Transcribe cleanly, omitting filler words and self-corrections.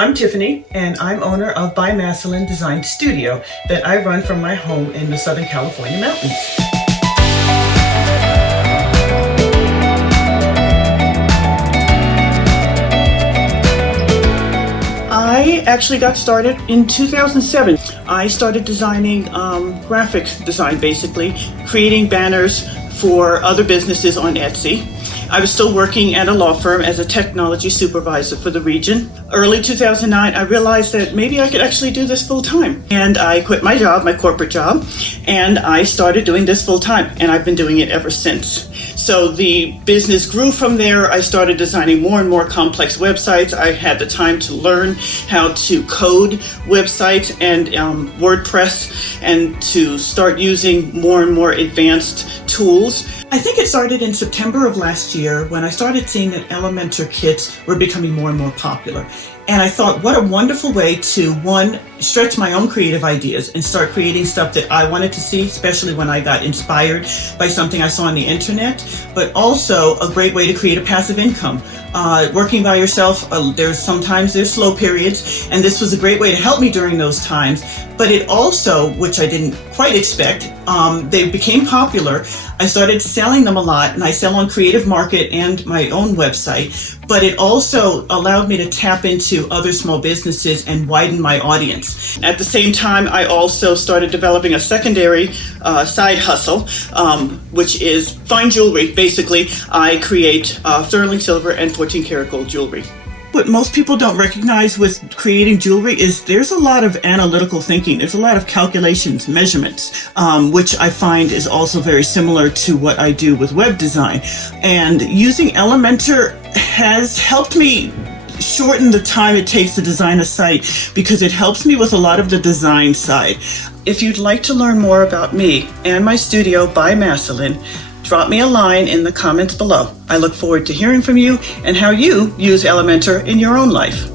I'm Tiffany, and I'm owner of By Maslin Design Studio that I run from my home in the Southern California mountains. I actually got started in 2007. I started designing graphic design, basically, creating banners for other businesses on Etsy. I was still working at a law firm as a technology supervisor for the region. Early 2009, I realized that maybe I could actually do this full time. And I quit my job, my corporate job, and I started doing this full time. And I've been doing it ever since. So the business grew from there. I started designing more and more complex websites. I had the time to learn how to code websites and WordPress, and to start using more and more advanced tools. I think it started in September of last year when I started seeing that Elementor kits were becoming more and more popular. And I thought, what a wonderful way to, one, stretch my own creative ideas and start creating stuff that I wanted to see, especially when I got inspired by something I saw on the internet, but also a great way to create a passive income. Working by yourself, there's slow periods, and this was a great way to help me during those times. But it also, which I didn't quite expect, they became popular. I started selling them a lot, and I sell on Creative Market and my own website. But it also allowed me to tap into other small businesses and widen my audience. At the same time, I also started developing a secondary side hustle, which is fine jewelry. Basically, I create sterling silver and 14 karat gold jewelry. What most people don't recognize with creating jewelry is there's a lot of analytical thinking. There's a lot of calculations, measurements, which I find is also very similar to what I do with web design. And using Elementor has helped me shorten the time it takes to design a site, because it helps me with a lot of the design side. If you'd like to learn more about me and my studio By Maslin, drop me a line in the comments below. I look forward to hearing from you and how you use Elementor in your own life.